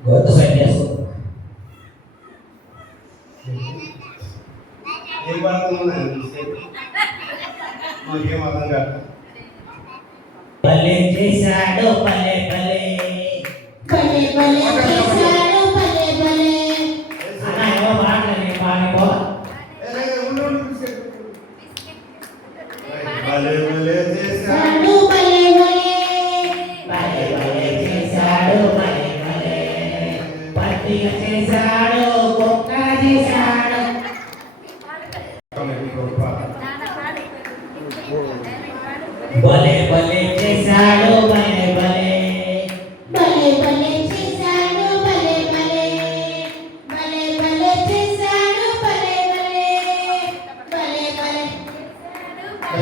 గొంతు సెట్ చేసుకో. ఏ పడుతుంది మాకేం అర్థం కాదు. భలే చేశాడు భలే భలే భలే భలే చేశాడు భలే భలే. అన్న ఏమో పాటలు పాడిపో. భలే భలే చేశాడు భలే భలే భలే భలే చేశాడు భలే భలే. పట్టిగా చేశాడు కుక్క చేశాడు. భలే భలే చేశాడు భలే భలే. భలే భలే చేశాడు భలే భలే. భలే భలే చేశాడు భలే భలే. భలే భలే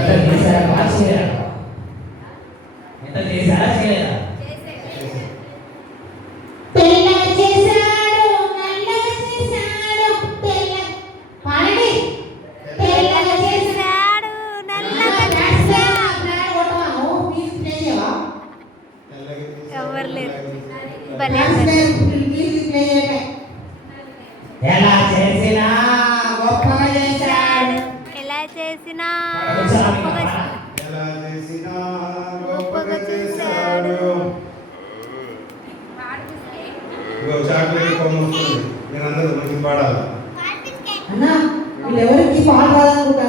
ఎంత చేశాడు ఆశ్చర్యం. ఎంత చేశాడా చేయలేదా? తెల్లగా చేశాడు నల్లగా చేశాడు తెల్ల పాడండి. తెల్లగా చేశాడు నల్లగా చేశాడు. ప్లీజ్ ప్లే చేయవా? ఎవరు లేరు. భలే ప్లీజ్ ప్లే చేయవే. ఎలా చేసినా గొప్పగా చేశాడు. ఎలా చేసినా ఎలా చేసినా గొప్పగా చేశాడు. ఇగో చాక్లెట్ కొమ్మ వస్తుంది. నేను అందరూ మంచి పాడాలి. అన్న వీళ్ళెవరికి పాట రాదనుకుంటా.